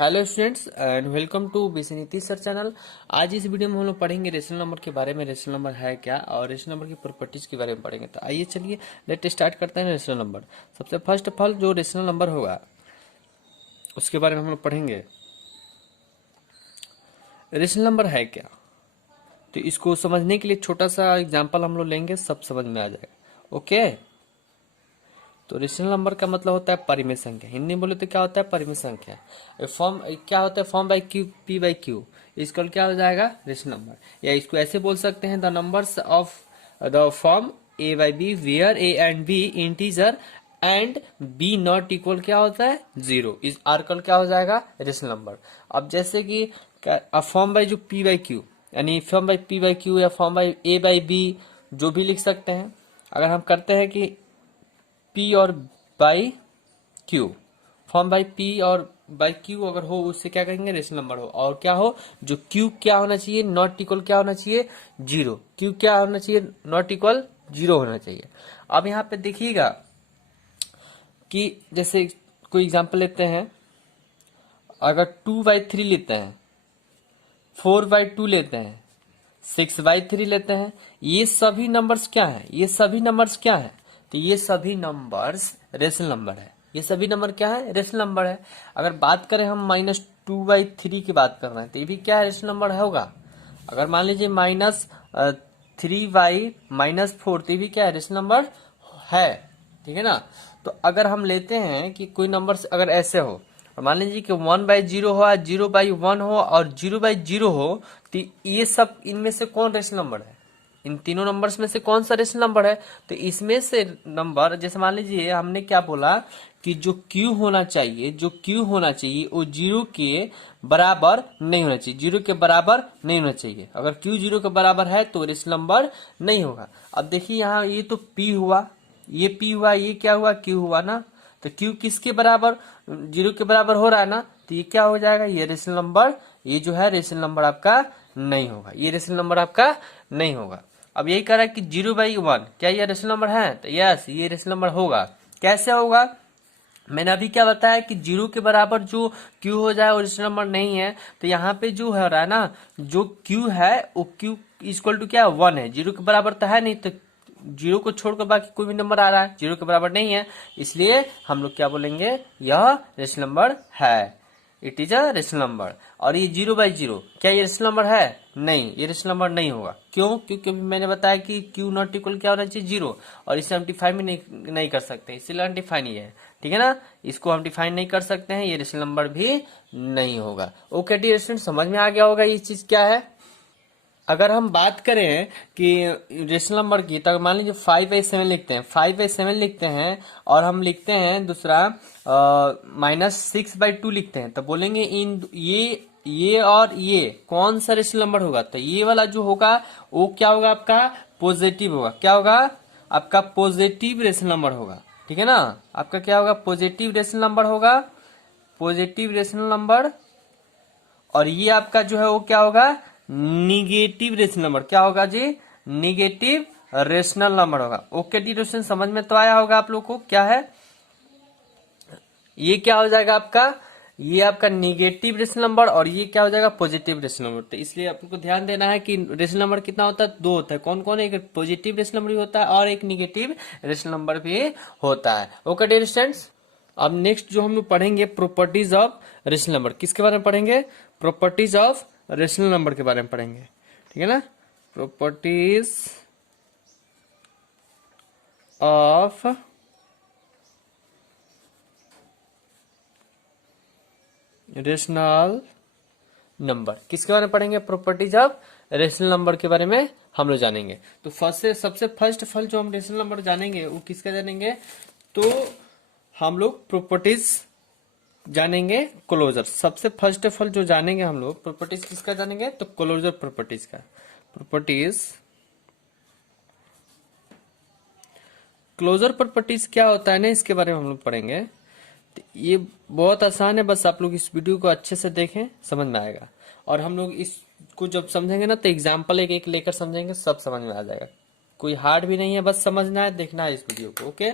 Hello students and welcome to BC Niti sir channel. आज इस video में हम लोग पढ़ेंगे रेशनल नंबर के बारे में। रेशनल नंबर है क्या और रेशनल नंबर की प्रॉपर्टीज के बारे में पढ़ेंगे। तो आइए चलिए लेट स्टार्ट करते हैं रेशनल नंबर। सबसे फर्स्ट ऑफ ऑल जो रेशनल नंबर होगा उसके बारे में हम लोग पढ़ेंगे। रेशनल नंबर है क्या, तो इसको समझने के लिए छोटा सा एग्जाम्पल हम लोग लेंगे, सब समझ में आ जाएगा। ओके, तो रेशनल नंबर का मतलब होता है परिमेय संख्या। हिंदी में बोले तो क्या होता है? परिमेय संख्या। फॉर्म क्या होता है? Form by Q, P by Q. इसका क्या हो जाएगा? Rational number. या इसको ऐसे बोल सकते हैं, the numbers of the form A by B where A and B integer and B not equal क्या होता है? जीरो। इस आर्कल क्या हो जाएगा? Rational number. अब जैसे कि फॉर्म बाई जो पी बाई क्यू, यानी form by P by Q या form by A by B, जो भी लिख सकते हैं। अगर हम करते हैं कि P और by Q, form by P और बाई Q अगर हो उससे क्या कहेंगे? रेशनल नंबर हो। और क्या हो? जो Q क्या होना चाहिए? नॉट इक्वल क्या होना चाहिए? जीरो। Q क्या होना चाहिए? नॉट इक्वल जीरो होना चाहिए। अब यहाँ पे देखिएगा कि जैसे कोई एग्जांपल लेते हैं, अगर 2/3 लेते हैं, 4/2 लेते हैं, 6/3 लेते हैं, ये सभी नंबर्स क्या है? ये सभी नंबर्स क्या है? तो ये सभी नंबर्स रेशनल नंबर है। ये सभी नंबर क्या है? रेशनल नंबर है। अगर बात करें हम -2/3 की बात कर रहे हैं, तो ये भी क्या है? रेशनल नंबर होगा। अगर मान लीजिए -3/-4, तो ये भी क्या है? रेशनल नंबर है। ठीक है ना। तो अगर हम लेते हैं कि कोई नंबर अगर ऐसे हो, मान लीजिए कि 1/0 हो, 0/1 हो और 0/0 हो, तो ये सब इनमें से कौन रेशनल नंबर है? इन तीनों नंबर्स में से कौन सा रेशनल नंबर है? तो इसमें से नंबर, जैसे मान लीजिए हमने क्या बोला कि जो Q होना चाहिए, जो Q होना चाहिए वो 0 के बराबर नहीं होना चाहिए। 0 के बराबर नहीं होना चाहिए। अगर Q 0 के बराबर है तो रेशनल नंबर नहीं होगा। अब देखिए यहाँ ये तो P हुआ, ये P हुआ, ये क्या हुआ? Q हुआ ना। तो Q किसके बराबर? 0 के बराबर हो रहा है ना। तो ये क्या हो जाएगा? ये रेशनल नंबर, ये जो है रेशनल नंबर आपका नहीं होगा। ये रेशनल नंबर आपका नहीं होगा। अब यही कह रहा है कि 0/1 क्या ये रेशनल नंबर है? तो यस, ये रेशनल नंबर होगा। कैसे होगा? मैंने अभी क्या बताया कि 0 के बराबर जो Q हो जाए वो रेशनल नंबर नहीं है। तो यहाँ पे जो है रहा है ना, जो Q है वो Q इक्वल टू क्या? 1 है। 0 के बराबर तो है नहीं, तो 0 को छोड़कर बाकी कोई भी नंबर आ रहा है 0 के बराबर नहीं है, इसलिए हम लोग क्या बोलेंगे? यह रेशनल नंबर है। It is a rational number. और ये 0/0 क्या ये रेशनल नंबर है? नहीं, ये रेशनल नंबर नहीं होगा। क्यों? क्योंकि मैंने बताया कि Q नॉट इक्वल क्या होना चाहिए? 0। और इसे हम डिफाइन भी नहीं कर सकते, इसलिए अनडिफाइन ही है। ठीक है ना। इसको हम डिफाइन नहीं कर सकते हैं, ये रेशनल नंबर भी नहीं होगा। ओके डियर स्टूडेंट, समझ में आ गया होगा ये चीज क्या है। अगर हम बात करें कि रेशनल नंबर की, तो मान लीजिए 5/7 लिखते हैं, 5/7 लिखते हैं और हम लिखते हैं दूसरा -6/2 लिखते हैं, तो बोलेंगे इन ये और ये कौन सा रेशनल नंबर होगा? तो ये वाला जो होगा वो क्या होगा? आपका पॉजिटिव होगा। क्या होगा? आपका पॉजिटिव रेशनल नंबर होगा। ठीक है ना। आपका क्या होगा? पॉजिटिव रेशनल नंबर होगा। Positive rational number. और ये आपका जो है वो क्या होगा? Negative rational number. क्या होगा जी? निगेटिव रेशनल नंबर होगा। ओके डी क्वेश्चन समझ में तो आया होगा आप लोग को क्या है। ये क्या हो जाएगा आपका? ये आपका निगेटिव रेशनल नंबर और ये क्या हो जाएगा? Positive rational number. तो इसलिए आपको ध्यान देना है कि रेशनल नंबर कितना होता है? 2 होता है। कौन कौन है? एक पॉजिटिव रेशनल नंबर भी होता है और एक निगेटिव रेशनल नंबर भी होता है। ओके डियर स्टूडेंट्स, अब नेक्स्ट जो हम लोग पढ़ेंगे प्रॉपर्टीज ऑफ रेशनल नंबर। किसके बारे में पढ़ेंगे? प्रॉपर्टीज ऑफ रेशनल नंबर के बारे में पढ़ेंगे। ठीक है ना। Properties of rational number. किसके बारे में पढ़ेंगे? प्रॉपर्टीज ऑफ रेशनल नंबर के बारे में हम लोग जानेंगे। तो सबसे फर्स्ट ऑफ ऑल जो हम रेशनल नंबर जानेंगे वो किसका जानेंगे? तो हम लोग प्रॉपर्टीज जानेंगे, क्लोजर। सबसे फर्स्ट ऑफ ऑल जो जानेंगे हम लोग प्रॉपर्टीज किसका जानेंगे? तो क्लोजर प्रॉपर्टीज का। प्रॉपर्टीज, क्लोजर प्रॉपर्टीज क्या होता है ना, इसके बारे में हम लोग पढ़ेंगे। तो ये बहुत आसान है, बस आप लोग इस वीडियो को अच्छे से देखें, समझ में आएगा। और हम लोग इसको जब समझेंगे ना तो एग्जाम्पल एक एक लेकर समझेंगे, सब समझ में आ जाएगा। कोई हार्ड भी नहीं है, बस समझना है, देखना है इस वीडियो को। ओके,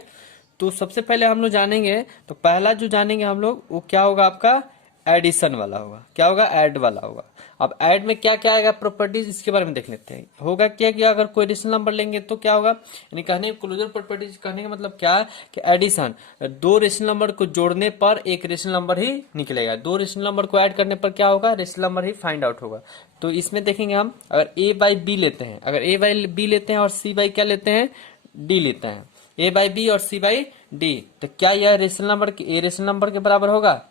तो सबसे पहले हम लोग जानेंगे, तो पहला जो जानेंगे हम लोग वो क्या होगा? आपका एडिशन वाला होगा। क्या होगा? ऐड वाला होगा। अब ऐड में क्या क्या आएगा प्रॉपर्टीज, इसके बारे में देख लेते हैं। होगा क्या कि अगर कोई रेशनल नंबर लेंगे तो क्या होगा, यानी कहने क्लोजर प्रॉपर्टीज कहने का मतलब क्या है कि एडिशन, दो रेशनल नंबर को जोड़ने पर एक रेशनल नंबर ही निकलेगा। दो रेशनल नंबर को ऐड करने पर क्या होगा, रेशनल नंबर ही फाइंड आउट होगा। तो इसमें देखेंगे हम, अगर ए बाई बी लेते हैं, अगर ए बाई बी लेते हैं और सी बाई क्या लेते हैं, डी लेते हैं, ए बाई बी और सी बाई डी, तो क्या यह rational number a rational number के बराबर होगा,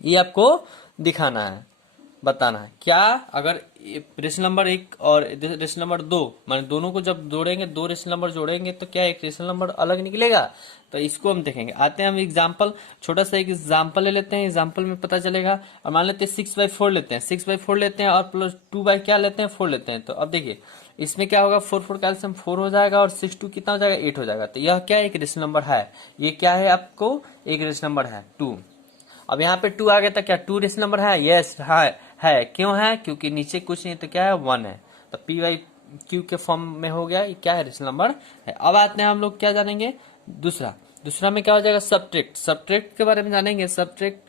ये आपको दिखाना है, बताना है। क्या अगर रेशनल नंबर एक और रेशनल नंबर दो, माने दोनों को जब जोड़ेंगे, दो रेशनल नंबर जोड़ेंगे तो क्या एक रेशनल नंबर अलग निकलेगा। तो इसको हम देखेंगे। आते हैं हम एग्जाम्पल, छोटा सा एक एग्जाम्पल ले लेते हैं, एग्जाम्पल में पता चलेगा। और मान लेते हैं 6/4 लेते हैं, 6/4 लेते हैं और प्लस 2 बाई क्या लेते हैं, 4 लेते हैं। तो अब देखिए इसमें क्या होगा, 4 कैल्सियम 4 हो जाएगा और 6 2 कितना हो जाएगा, 8 हो जाएगा। तो यह क्या एक रेशनल नंबर है, ये क्या है आपको एक रेशनल नंबर है 2। अब यहाँ पे 2 आ गया था, क्या 2 रेशनल नंबर है? यस है। क्यों है? क्योंकि नीचे कुछ नहीं तो क्या है 1 है, तो पी वाई क्यू के फॉर्म में हो गया, ये क्या है रेशनल नंबर है। अब आते हैं हम लोग क्या जानेंगे, दूसरा में क्या हो जाएगा, सब्ट्रैक्ट। सब्ट्रैक्ट के बारे में जानेंगे। सब्ट्रैक्ट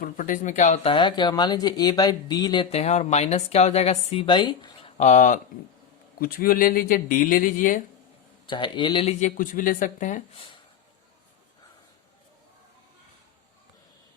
प्रॉपर्टीज में क्या होता है कि मान लीजिए ए बाई बी लेते हैं और माइनस क्या हो जाएगा सी बाई कुछ भी ले लीजिए, डी ले लीजिए, चाहे ए ले लीजिए, कुछ भी ले सकते हैं।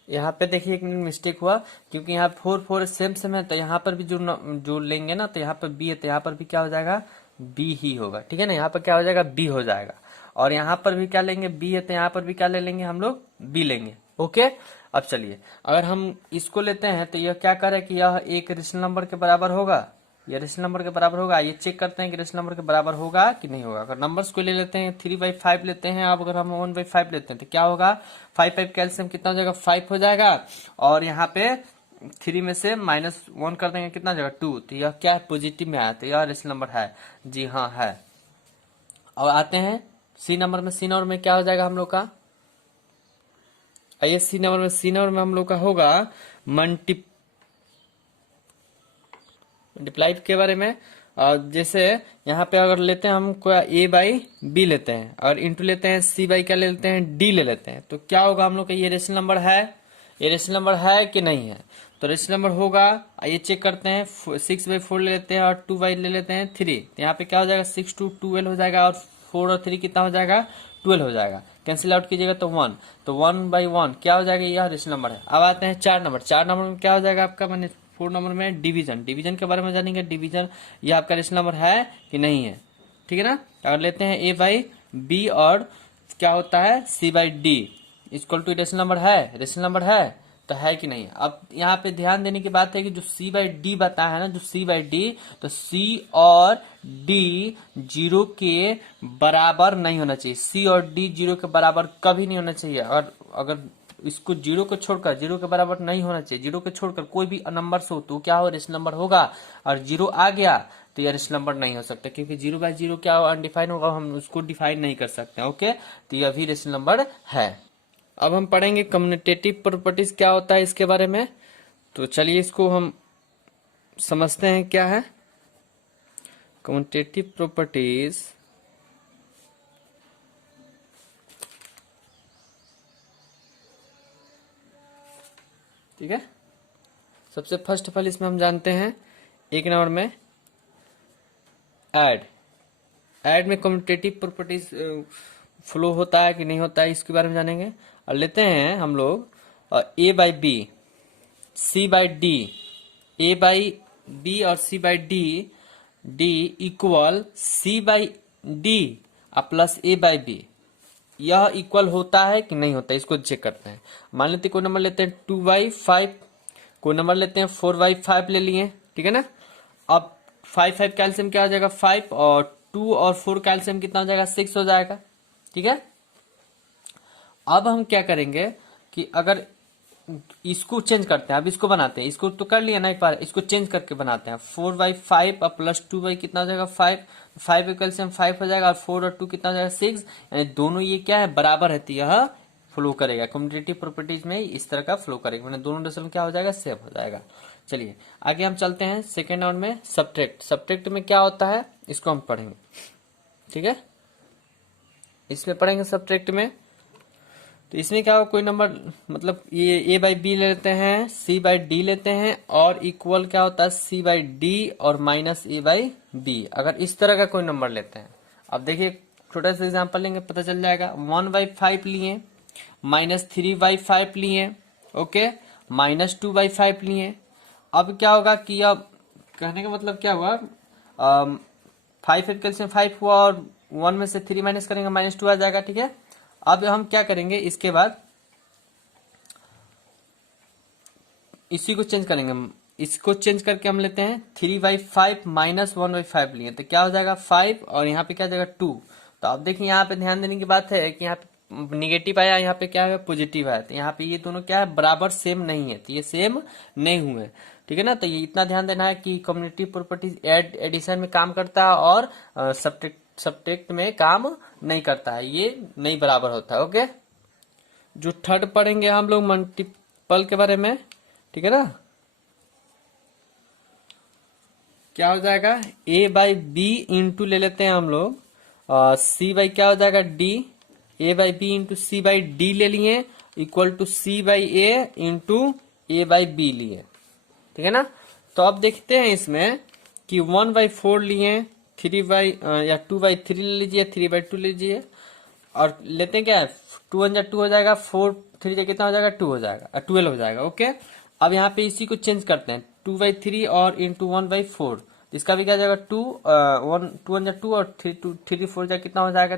यहाँ पे देखिए एक मिस्टेक हुआ, क्योंकि यहाँ 4 सेम है, तो यहाँ पर भी जो लेंगे ना, तो यहाँ पर बी है, तो यहाँ पर भी क्या हो जाएगा, बी ही होगा। ठीक है ना, यहाँ पर क्या हो जाएगा, बी हो जाएगा। और यहाँ पर भी क्या लेंगे, बी है, तो यहाँ पर भी क्या ले लेंगे हम लोग, बी लेंगे। ओके, अब चलिए अगर हम इसको लेते हैं तो यह क्या करे कि यह एक रेशनल नंबर के बराबर होगा, ये रेशनल नंबर के बराबर होगा। ये चेक करते हैं कि रेशनल नंबर के बराबर होगा कि नहीं होगा। अगर नंबर्स को ले लेते हैं 3/5 लेते हैं, अब अगर हम 1/5 लेते हैं तो क्या होगा, 5 कैल्सियम कितना हो जाएगा, 5 हो जाएगा। और यहाँ पे 3 में से -1 कर देंगे, कितना हो जाएगा 2। तो यह क्या है, पॉजिटिव में आया, तो यह रेशनल नंबर है। जी हाँ है। अब आते हैं सी नंबर में। सी नंबर में क्या हो जाएगा हम लोग का, आइए सी नंबर में हम लोग का होगा मल्टीप्लाई के बारे में। जैसे यहाँ पे अगर लेते हैं हम ए बाई बी लेते हैं और इंटू लेते हैं सी बाई क्या ले लेते हैं, डी ले लेते हैं, तो क्या होगा हम लोग का, ये रेशनल नंबर है, ये रेशनल नंबर है कि नहीं है। तो रेशनल नंबर होगा, आइए चेक करते हैं। 6/4 ले लेते हैं और 2 बाई ले लेते हैं 3, तो यहाँ पे क्या हो जाएगा, 6 2 12 हो जाएगा और 4 और 3 कितना हो जाएगा, 12 हो जाएगा। कैंसिल आउट कीजिएगा तो 1, तो 1/1 क्या हो जाएगा, यह रेशनल नंबर है। अब आते हैं 4 नंबर। 4 नंबर में क्या हो जाएगा आपका, मैंने 4 नंबर में डिवीजन के बारे में जानेंगे। डिवीजन ये आपका रेशनल नंबर है कि नहीं है, ठीक है ना। अगर लेते हैं ए बाई बी और क्या होता है C by D equal to rational number है, रेशनल नंबर है तो है कि नहीं। अब यहाँ पे ध्यान देने की बात है कि जो सी बाई डी बताया है ना, जो सी बाई डी, तो सी और डी 0 के बराबर नहीं होना चाहिए। सी और डी 0 के बराबर कभी नहीं होना चाहिए। अगर इसको 0 को छोड़कर, 0 के बराबर नहीं होना चाहिए, 0 को छोड़कर कोई भी नंबर हो तो क्या हो, रेशनल नंबर होगा। और 0 आ गया तो यह रेशनल नंबर नहीं हो सकता, क्योंकि 0/0 क्या हो, अनडिफाइन होगा, हम उसको डिफाइन नहीं कर सकते। ओके, तो यह भी रेशनल नंबर है। अब हम पढ़ेंगे कम्यूटेटिव प्रॉपर्टीज क्या होता है इसके बारे में। तो चलिए इसको हम समझते हैं क्या है कम्यूटेटिव प्रॉपर्टीज। ठीक है, सबसे फर्स्ट ऑफ ऑल इसमें हम जानते हैं एक नंबर में ऐड में कम्यूटेटिव प्रॉपर्टीज फ्लो होता है कि नहीं होता है, इसके बारे में जानेंगे। और लेते हैं हम लोग A by B, C by D, A by B और C by D equal C by D plus A by B, यह इक्वल होता है कि नहीं होता है, इसको चेक करते हैं। मान लेते कोई नंबर लेते हैं 2/5, कोई नंबर लेते हैं 4/5 ले लिए, ठीक है ना। अब 5 कैल्सियम क्या हो जाएगा 5, और 2 और 4 कैल्सियम कितना हो जाएगा 6 हो जाएगा, ठीक है। अब हम क्या करेंगे कि अगर इसको चेंज करते हैं, अब इसको बनाते हैं, इसको तो कर लिया ना एक बार, इसको चेंज करके बनाते हैं। 4/5 और प्लस 2 बाई कितना हो जाएगा 5 कैल्सियम 5 हो जाएगा और 4 और 2 कितना हो जाएगा 6, यानी दोनों ये क्या है बराबर है, तो यह फ्लो करेगा। कम्यूटेटिव प्रॉपर्टीज में इस तरह का फ्लो करेगा, मैंने दोनों रेशनल क्या हो जाएगा सेम हो जाएगा। चलिए आगे हम चलते हैं सेकेंड राउंड में सब्ट्रैक्ट में क्या होता है इसको हम पढ़ेंगे, ठीक है। इसमें पढ़ेंगे सब्ट्रैक्ट में तो इसमें क्या होगा, कोई नंबर मतलब ये ए बाई बी लेते हैं, सी बाई डी लेते हैं, और इक्वल क्या होता है सी बाई डी और माइनस ए बाई बी, अगर इस तरह का कोई नंबर लेते हैं। अब देखिए छोटा सा एग्जांपल लेंगे, पता चल जाएगा। 1/5 लिए, -3/5 लिए, ओके, -2/5 लिए। अब क्या होगा कि अब कहने का मतलब क्या हुआ, 5 कैल्सियम 5 हुआ और 1 में से 3 माइनस करेंगे -2 आ जाएगा, ठीक है। अब हम क्या करेंगे, इसके बाद इसी को चेंज करेंगे, इसको चेंज करके हम लेते हैं 3/5 -1/5 लिए, तो क्या हो जाएगा 5 और यहाँ पे क्या हो जाएगा 2। तो अब देखिए यहाँ पे ध्यान देने की बात है कि यहाँ पे निगेटिव आया, यहाँ पे क्या है पॉजिटिव आया, तो यहाँ पे ये दोनों क्या है बराबर सेम नहीं है, तो ये सेम नहीं हुए, ठीक है ना। तो ये इतना ध्यान देना है कि कम्युनिटी प्रॉपर्टीज एडिशन में काम करता है और सब्ट्रैक्ट में काम नहीं करता है, ये नहीं बराबर होता है, ओके। जो थर्ड पढ़ेंगे हम लोग मल्टीपल के बारे में, ठीक है ना। क्या हो जाएगा ए बाई बी इंटू ले लेते हैं हम लोग, सी बाई क्या हो जाएगा D, A by B into C by D ले लिए, equal to C by A into A by B लिए, ठीक है ना। तो अब देखते हैं इसमें कि 1/4 लिए, 2/3 ले लीजिए, 3/2 लीजिए, और लेते हैं क्या है 2 1 2 हो जाएगा, 4 3 कितना हो जाएगा 2 हो जाएगा, 12 हो जाएगा, ओके। अब यहाँ पे इसी को चेंज करते हैं 2/3 और इंटू 1/4, इसका भी क्या हो जाएगा 2 1 2 और 3 4 जाएगा, कितना हो जाएगा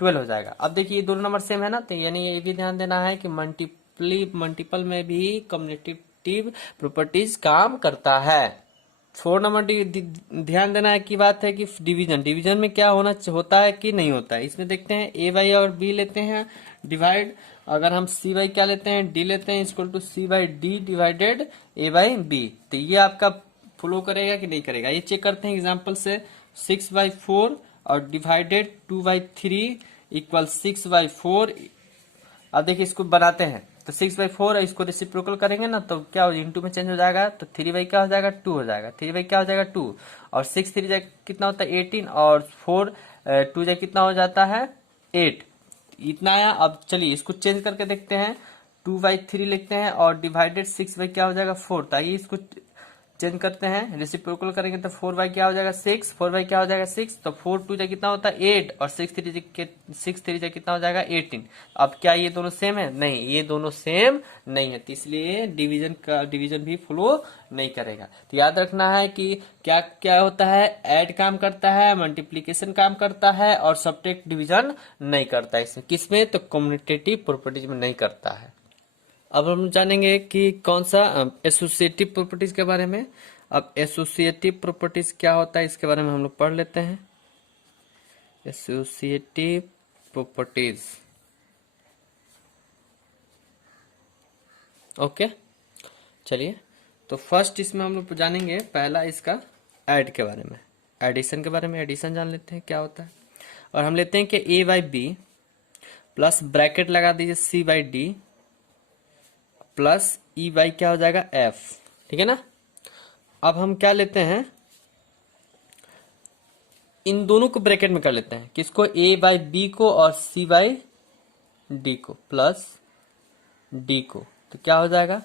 12 हो जाएगा। अब देखिए ये दोनों नंबर सेम है ना, तो यानी ये भी ध्यान देना है कि मल्टीपल में भी कम्युनिटेटिव प्रॉपर्टीज काम करता है। 4 नंबर ध्यान देना है की बात है कि डिवीजन में क्या होता है कि नहीं होता है। इसमें देखते हैं ए बाई और बी लेते हैं डिवाइड, अगर हम सी बाई क्या लेते हैं डी लेते हैं, equal to C by D divided A by B, तो ये आपका फॉलो करेगा कि नहीं करेगा, ये चेक करते हैं एग्जांपल से। 6/4 और डिवाइडेड 2/3 इक्वल 6/4। अब देखिए इसको बनाते हैं, तो 6/4 इसको रेसिप्रोकल करेंगे ना, तो क्या हो इंटू में चेंज हो जाएगा, तो 3 क्या हो जाएगा 2 हो जाएगा, 3 क्या हो जाएगा 2, और 6 3 कितना होता है 18, और 4 2 कितना हो जाता है 8, इतना आया। अब चलिए इसको चेंज करके देखते हैं, 2/3 लिखते हैं और डिवाइडेड 6 क्या हो जाएगा 4, तो आइए इसको चेंज करते हैं, रेसिप्रोकल करेंगे तो 4 क्या हो जाएगा 6, 4 क्या हो जाएगा 6, तो 4 2 कितना होता है 8, और 6 3 कितना हो जाएगा 18। अब क्या ये दोनों सेम है, नहीं ये दोनों सेम नहीं है, तो इसलिए डिवीजन भी फॉलो नहीं करेगा। तो याद रखना है कि क्या क्या होता है, ऐड काम करता है, मल्टीप्लीकेशन काम करता है, और सब्ट्रैक्ट डिवीजन नहीं करता है। इसमें किसमें, तो कम्युनिटेटिव प्रॉपर्टीज में नहीं करता है। अब हम जानेंगे कि कौन सा एसोसिएटिव प्रॉपर्टीज के बारे में। अब एसोसिएटिव प्रॉपर्टीज क्या होता है इसके बारे में हम लोग पढ़ लेते हैं। Associative properties, okay. चलिए तो फर्स्ट इसमें हम लोग जानेंगे पहला इसका ऐड के बारे में, एडिशन के बारे में। एडिशन जान लेते हैं क्या होता है, और हम लेते हैं कि A by B plus bracket लगा दीजिए C by D plus E by क्या हो जाएगा एफ, ठीक है ना। अब हम क्या लेते हैं, इन दोनों को ब्रैकेट में कर लेते हैं, किसको, ए बाई बी को और सी बाई डी को प्लस डी को, तो क्या हो जाएगा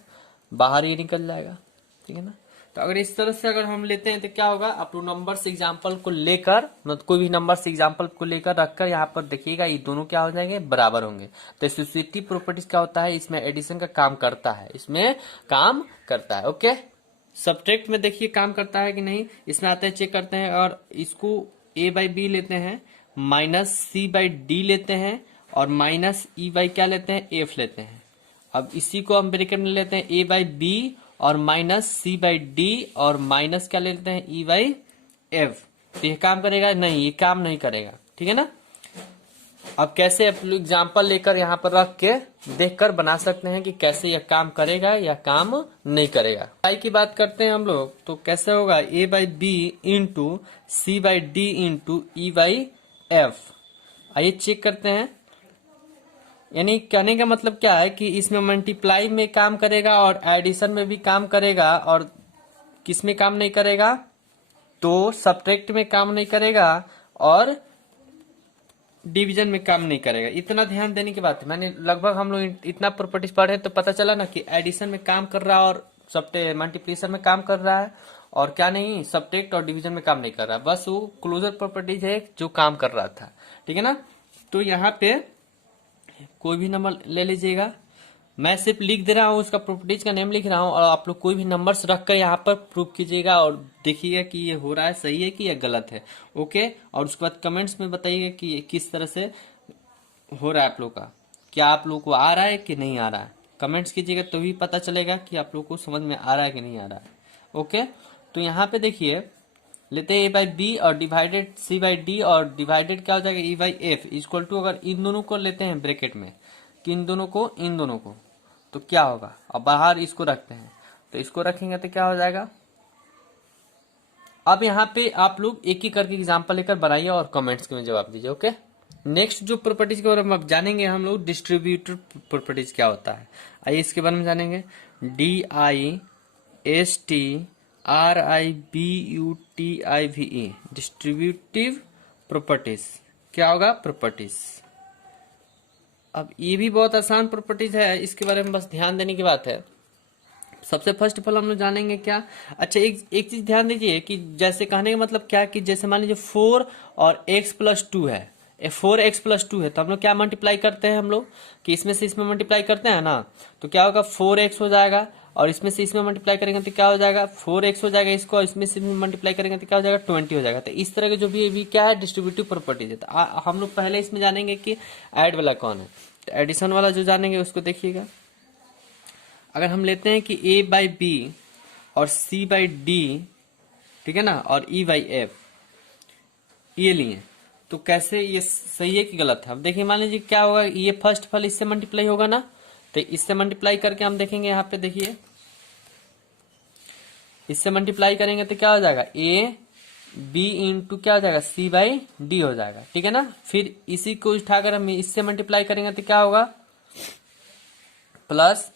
बाहर ये निकल जाएगा, ठीक है ना। तो अगर इस तरह से अगर हम लेते हैं तो क्या होगा, आप लोग नंबर से एग्जाम्पल को लेकर, मतलब कोई भी नंबर से एग्जाम्पल को लेकर रखकर यहाँ पर देखिएगा ये दोनों क्या हो जाएंगे बराबर होंगे। तो एसोसिएटिव प्रॉपर्टीज क्या होता है, इसमें एडिशन का काम करता है, इसमें काम करता है, ओके। सब्ट्रैक्ट में देखिए काम करता है कि नहीं, इसमें आते हैं चेक करते हैं, और इसको ए बाई बी लेते हैं, माइनस सी बाई डी लेते हैं, और माइनस ई बाई क्या लेते हैं एफ लेते हैं। अब इसी को हम ब्रैकेट में लेते हैं ए बाई बी और माइनस सी बाई डी और माइनस क्या लेते हैं ई बाई एफ। तो ये काम करेगा नहीं, ये काम नहीं करेगा, ठीक है ना। अब कैसे एग्जाम्पल लेकर यहाँ पर रख के देखकर बना सकते हैं कि कैसे यह काम करेगा या काम नहीं करेगा। आई की बात करते हैं हम लोग, तो कैसे होगा A by B into C by D into E by F. आइए चेक करते हैं, यानी कहने का मतलब क्या है कि इसमें मल्टीप्लाई में काम करेगा और एडिशन में भी काम करेगा, और किस में काम नहीं करेगा, तो सब्ट्रैक्ट में काम नहीं करेगा, और डिवीजन में काम नहीं करेगा। इतना ध्यान देने की बात है। मैंने लगभग हम लोग इतना प्रॉपर्टीज पढ़े तो पता चला ना कि एडिशन में काम कर रहा है और मल्टीप्लिकेशन में काम कर रहा है, और क्या नहीं, सब्ट्रैक्ट और डिवीजन में काम नहीं कर रहा है। बस वो क्लोजर प्रॉपर्टीज है जो काम कर रहा था, ठीक है ना। तो यहाँ पे कोई भी नंबर ले लीजिएगा, मैं सिर्फ लिख दे रहा हूँ, उसका प्रॉपर्टीज का नेम लिख रहा हूँ, और आप लोग कोई भी नंबर्स रख कर यहाँ पर प्रूव कीजिएगा और देखिएगा कि ये हो रहा है, सही है कि ये गलत है। ओके, और उसके बाद कमेंट्स में बताइएगा कि ये किस तरह से हो रहा है आप लोग का, क्या आप लोग को आ रहा है कि नहीं आ रहा है। कमेंट्स कीजिएगा तो भी पता चलेगा कि आप लोग को समझ में आ रहा है कि नहीं आ रहा है। ओके, तो यहाँ पे देखिए, लेते हैं a/b और डिवाइडेड c/d और डिवाइडेड क्या हो जाएगा e/f इक्वल टू, अगर इन दोनों को लेते हैं ब्रैकेट में, कि इन दोनों को तो क्या होगा, अब बाहर इसको रखते हैं, तो इसको रखेंगे तो क्या हो जाएगा। अब यहाँ पे आप लोग एक ही करके एग्जांपल लेकर बनाइए और कमेंट्स में जवाब दीजिए। ओके, नेक्स्ट जो प्रॉपर्टीज के बारे में अब जानेंगे हम लोग, डिस्ट्रीब्यूटिव प्रॉपर्टीज क्या होता है, आइए इसके बारे में जानेंगे। DISTRIBUTIVE डिस्ट्रीब्यूटिव प्रॉपर्टीज क्या होगा, प्रॉपर्टीज। अब ये भी बहुत आसान प्रॉपर्टीज है, इसके बारे में बस ध्यान देने की बात है। सबसे फर्स्ट ऑफ ऑल हम लोग जानेंगे क्या, अच्छा एक चीज ध्यान दीजिए कि जैसे कहने का मतलब क्या, कि जैसे मान लीजिए 4 और x+2 है, 4x+2 है, तो हम लोग क्या मल्टीप्लाई करते हैं हम लोग, कि इसमें से इसमें मल्टीप्लाई करते हैं ना, तो क्या होगा 4x हो जाएगा, और इसमें से इसमें मल्टीप्लाई करेंगे तो क्या हो जाएगा 4x हो जाएगा इसको, और इसमें से मल्टीप्लाई करेंगे तो क्या हो जाएगा 20 हो जाएगा। तो इस तरह के जो भी क्या है, डिस्ट्रीब्यूटिव प्रॉपर्टीज है। तो हम लोग पहले इसमें जानेंगे कि ऐड वाला कौन है, तो एडिशन वाला जो जानेंगे उसको देखिएगा। अगर हम लेते हैं कि a/b और c/d, ठीक है ना, और e/f ये लिए, तो कैसे ये सही है कि गलत है। अब देखिए, मान लीजिए क्या होगा, ये फर्स्ट फल इससे मल्टीप्लाई होगा ना, तो इससे मल्टीप्लाई करके हम देखेंगे यहाँ पे, देखिए इससे मल्टीप्लाई करेंगे तो क्या हो जाएगा a/b इंटू क्या हो जाएगा c/d हो जाएगा, ठीक है ना। फिर इसी को उठाकर हम इससे मल्टीप्लाई करेंगे तो क्या होगा, प्लस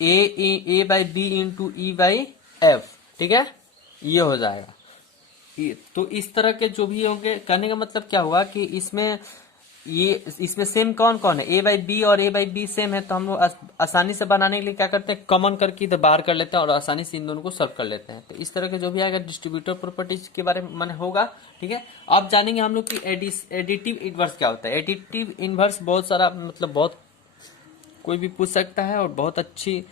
a/b इंटू e/f, ठीक है, ये हो जाएगा। तो इस तरह के जो भी होंगे, कहने का मतलब क्या हुआ कि इसमें सेम कौन कौन है, a/b और a/b सेम है, तो हम लोग आसानी से बनाने के लिए क्या करते हैं, कॉमन करके इधर बाहर कर लेते हैं और आसानी से इन दोनों को सॉल्व कर लेते हैं। तो इस तरह के जो भी आएगा डिस्ट्रीब्यूटिव प्रॉपर्टीज के बारे में मन होगा, ठीक है। अब जानेंगे हम लोग कि एडिटिव इनवर्स क्या होता है। एडिटिव इनवर्स बहुत सारा, मतलब बहुत कोई भी पूछ सकता है, और बहुत अच्छी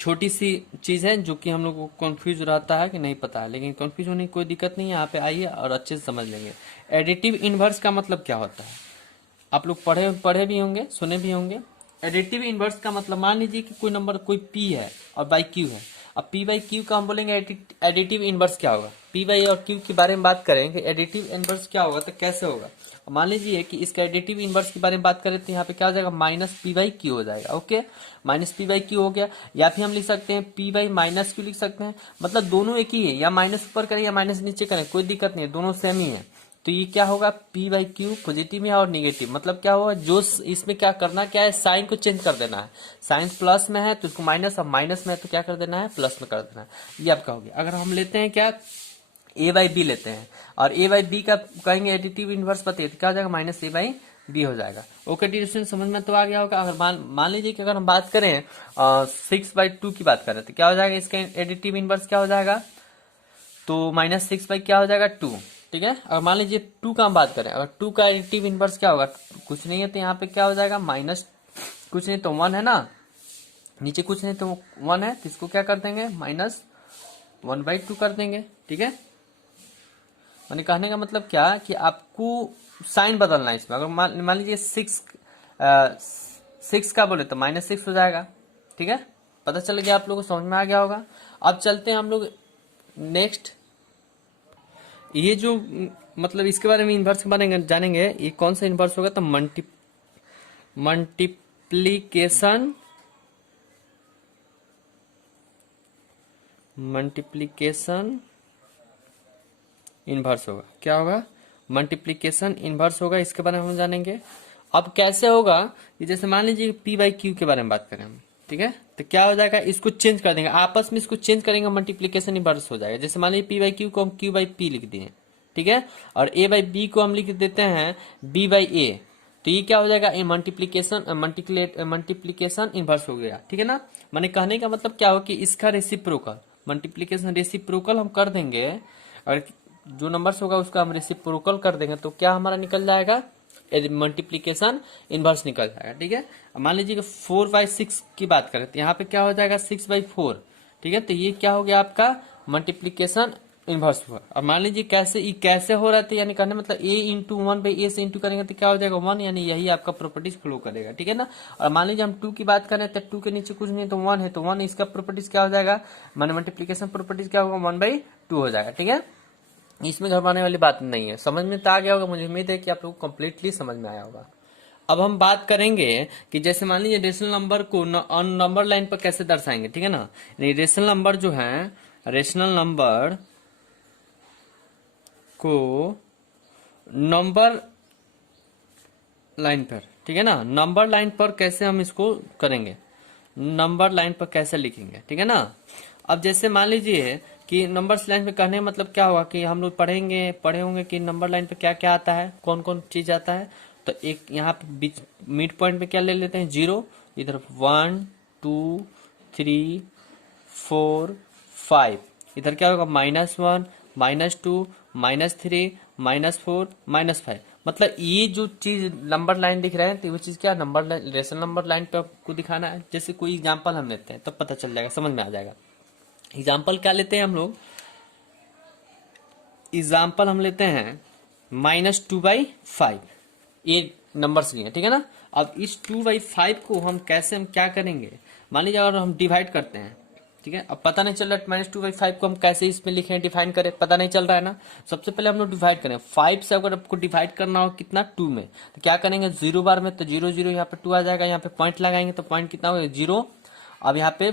छोटी सी चीज है जो कि हम लोग को कंफ्यूज रहता है कि नहीं पता है, लेकिन कंफ्यूज होने की कोई दिक्कत नहीं है, यहाँ पे आइए और अच्छे से समझ लेंगे। एडिटिव इनवर्स का मतलब क्या होता है, आप लोग पढ़े भी होंगे, सुने भी होंगे। एडिटिव इनवर्स का मतलब, मान लीजिए कि कोई नंबर कोई p है और बाई q है, अब p/q का हम बोलेंगे एडिटिव इनवर्स क्या होगा। p और q के बारे में बात करें कि एडिटिव इनवर्स क्या होगा तो कैसे होगा। मान लीजिए कि इसका एडिटिव इनवर्स के बारे में बात करें तो यहाँ पे क्या हो जाएगा, -p/q हो जाएगा। ओके, -p/q हो गया, या फिर हम लिख सकते हैं p/-q लिख सकते हैं, मतलब दोनों एक ही है, या माइनस ऊपर करें या माइनस नीचे करें कोई दिक्कत नहीं है, दोनों सेम ही है। तो ये क्या होगा, p/q पॉजिटिव है और निगेटिव, मतलब क्या होगा, जो इसमें क्या करना क्या है, साइन को चेंज कर देना है। साइन प्लस में है तो उसको माइनस, अब माइनस में है तो क्या कर देना है, प्लस में कर देना है। ये आपका हो गया। अगर हम लेते हैं क्या, a/b लेते हैं और a/b का कहेंगे एडिटिव इनवर्स बताइए, तो क्या हो जाएगा, -a/b हो जाएगा। ओके, डिविजन समझ में तो आ गया होगा। अगर मान लीजिए कि अगर हम बात करें 6/2 की बात करें तो क्या हो जाएगा, इसका एडिटिव इनवर्स क्या हो जाएगा, तो -6 क्या हो जाएगा 2, ठीक है। अगर मान लीजिए 2 का हम बात करें, अगर 2 का एडिटिव इनवर्स क्या होगा, कुछ नहीं है तो यहाँ पे क्या हो जाएगा, माइनस कुछ नहीं तो 1 है ना, नीचे कुछ नहीं तो 1 है, तो इसको क्या कर देंगे, -1/2 कर देंगे, ठीक है। मैंने कहने का मतलब क्या कि आपको साइन बदलना है इसमें। अगर मान लीजिए 6 का बोले तो -6 हो जाएगा, ठीक है। पता चल गया, आप लोगों को समझ में आ गया होगा। अब चलते हैं हम लोग नेक्स्ट, ये जो मतलब इसके बारे में, इनवर्स के बारे में जानेंगे। ये कौन सा इनवर्स होगा, तो मल्टीप्लीकेशन इनवर्स होगा। क्या होगा, मल्टीप्लीकेशन इनवर्स होगा, इसके बारे में हम जानेंगे। अब कैसे होगा, ये जैसे मान लीजिए p/q के बारे में बात करें हम, ठीक है, तो क्या हो जाएगा, इसको चेंज कर देंगे, आपस में इसको चेंज करेंगे, मल्टीप्लीकेशन इनवर्स हो जाएगा। जैसे मान लीजिए p/q को हम q/p लिख दिए, ठीक है, और a बाई बी को हम लिख देते हैं b बाई ए, तो ये क्या हो जाएगा, ए मल्टीप्लीकेशन इनवर्स हो गया, ठीक है ना। मैंने कहने का मतलब क्या हो कि इसका रेसिप्रोकल, मल्टीप्लीकेशन रेसिप्रोकल हम कर देंगे, और जो नंबर्स होगा उसका हम रेसिप्रोकल कर देंगे तो क्या हमारा निकल जाएगा, मल्टीप्लीकेशन इनवर्स निकल जाएगा, ठीक है। मान लीजिए कि 4/6 की बात करें तो यहाँ पे क्या हो जाएगा 6/4, ठीक है, तो ये क्या हो गया आपका मल्टीप्लीकेशन इनवर्स हुआ। अब मान लीजिए कैसे हो रहा था, यानी कहने मतलब a इंटू 1/a से इंटू करेंगे तो क्या हो जाएगा 1, यानी यही आपका प्रॉपर्टीज फ्लो करेगा, ठीक है ना। और मान लीजिए हम 2 की बात करें तो 2 के नीचे कुछ नहीं तो 1 है, तो 1 इसका प्रॉपर्टीज क्या हो जाएगा, माने मल्टीप्लीकेशन प्रॉपर्टीज क्या होगा 1/2 हो जाएगा, ठीक है। इसमें घबराने वाली बात नहीं है, समझ में तो आ गया होगा, मुझे उम्मीद है कि आप लोग को कंप्लीटली समझ में आया होगा। अब हम बात करेंगे कि जैसे मान लीजिए रेशनल नंबर को नंबर लाइन पर कैसे दर्शाएंगे, ठीक है ना। रेशनल नंबर जो है, रेशनल नंबर को नंबर लाइन पर, ठीक है ना, नंबर लाइन पर कैसे हम इसको करेंगे, नंबर लाइन पर कैसे लिखेंगे, ठीक है ना। अब जैसे मान लीजिए कि नंबर्स लाइन पे कहने मतलब क्या होगा कि हम लोग पढ़े होंगे कि नंबर लाइन पे क्या क्या आता है, कौन कौन चीज आता है। तो एक यहाँ पे बीच मिड पॉइंट पे क्या ले लेते हैं 0, इधर 1 2 3 4 5, इधर क्या होगा -1 -2 -3 -4 -5। मतलब ये जो चीज नंबर लाइन दिख रहे हैं तो वो चीज क्या number line, rational number line पे आपको दिखाना है। जैसे कोई एग्जांपल हम लेते हैं तब पता चल जाएगा, समझ में आ जाएगा। एग्जाम्पल क्या लेते हैं हम लोग, एग्जाम्पल हम लेते हैं -2/5, ये नंबर्स लिए, ठीक है ना। अब इस 2/5 को हम क्या करेंगे, मान लीजिए अगर हम डिवाइड करते हैं, ठीक है। अब पता नहीं चल रहा -2/5 को हम कैसे इसमें लिखें, डिफाइन करें, पता नहीं चल रहा है ना। सबसे पहले हम लोग डिवाइड करें 5 से, अगर आपको डिवाइड करना हो कितना 2 में, तो क्या करेंगे 0 बार में तो 0 0 यहाँ पे 2 आ जाएगा, यहाँ पे पॉइंट लगाएंगे तो पॉइंट कितना होगा 0। अब यहाँ पे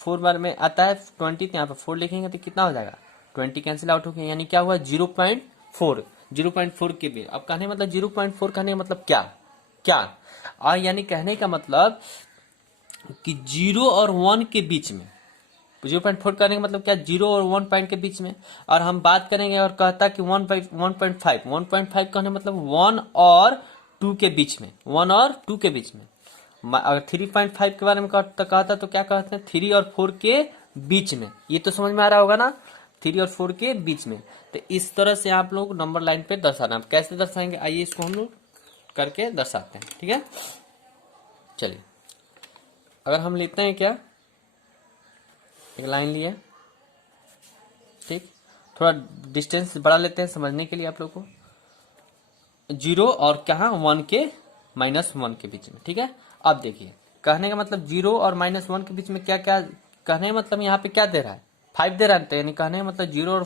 4 बार में आता है 20, तो यहाँ पे 4 लिखेंगे तो कितना हो जाएगा 20 कैंसिल आउट हो गया, यानी क्या हुआ 0.4 के भी। अब कहने मतलब 0.4 कहने का मतलब क्या क्या यानी कहने का मतलब कि 0 और 1 के बीच में, 0.4 करने का मतलब क्या 0 और 1 पॉइंट के बीच में। और हम बात करेंगे और कहता कि 1.5 कहने मतलब 1 और 2 के बीच में, 1 और 2 के बीच में। अगर 3.5 के बारे में कहता तो क्या कहते हैं 3 और 4 के बीच में। ये तो समझ में आ रहा होगा ना, 3 और 4 के बीच में। तो इस तरह से आप लोग नंबर लाइन पे दर्शाना, कैसे दर्शाएंगे आइए इसको हम लोग करके दर्शाते हैं, ठीक है। चलिए अगर हम लेते हैं क्या, एक लाइन लिए, ठीक, थोड़ा डिस्टेंस बढ़ा लेते हैं समझने के लिए आप लोग को, 0 और क्या 1 के -1 के बीच में, ठीक है। अब देखिए कहने का मतलब 0 और -1 के बीच में क्या क्या कहने का मतलब यहाँ पे क्या दे रहा है 5 दे रहा है, तो यानी कहने का मतलब 0 और